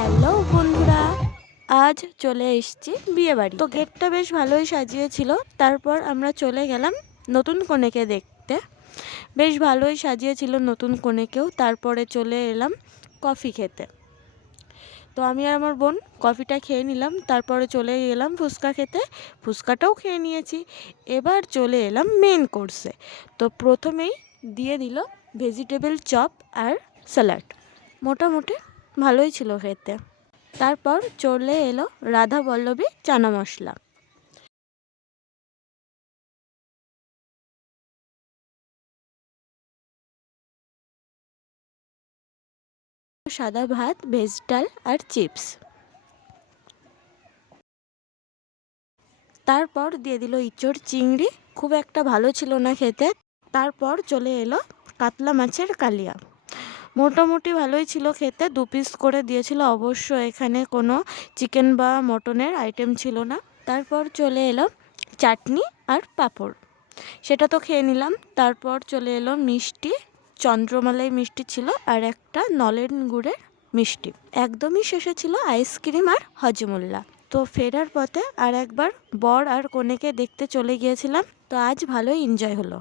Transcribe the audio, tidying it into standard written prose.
Hello বন্ধুরা, আজ চলে এসেছি বিয়ে বাড়ি। তো গেটটা বেশ ভালোই সাজিয়েছিল। তারপর আমরা চলে গেলাম নতুন কনেকে দেখতে। বেশ ভালোই সাজিয়েছিল নতুন কনেকেও। তারপরে চলে এলাম কফি খেতে। তো আমি আর আমার বোন কফিটা খেয়ে নিলাম। তারপরে চলে গেলাম ফুচকা খেতে। ফুচকাটাও খেয়ে নিয়েছি। এবার চলে এলাম মেন কোর্সে। তো প্রথমেই দিয়ে দিল ভেজিটেবল চপ আর স্যালাড। মোটামুটি ভালোই ছিল খেতে। তারপর চলে এলো রাধা বল্লভী চানা মশলা। সাদা ভাত, ভেজ ডাল আর চিপস। তারপর দিয়ে দিল ইঁচড় চিংড়ি, খুব একটা ভালো ছিল না খেতে। তারপর চলে এলো কাতলা মাছের কালিয়া। মোটামুটি ভালোই ছিল খেতে, 2 পিস করে দিয়েছিল। অবশ্য এখানে কোনো চিকেন বা মটনের আইটেম ছিল না। তারপর চলে এলো চাটনি আর পাঁপড়, সেটা তো খেয়ে নিলাম। তারপর চলে এলো মিষ্টি, চন্দ্রমালাই মিষ্টি ছিল আর একটা নলেন গুড়ের মিষ্টি। একদমই শেষে ছিল আইসক্রিম আর হজমোল্লা। তো ফেরার পথে আর একবার বর আর কনেকে দেখতে চলে গিয়েছিলাম। তো আজ ভালোই এনজয় হলো।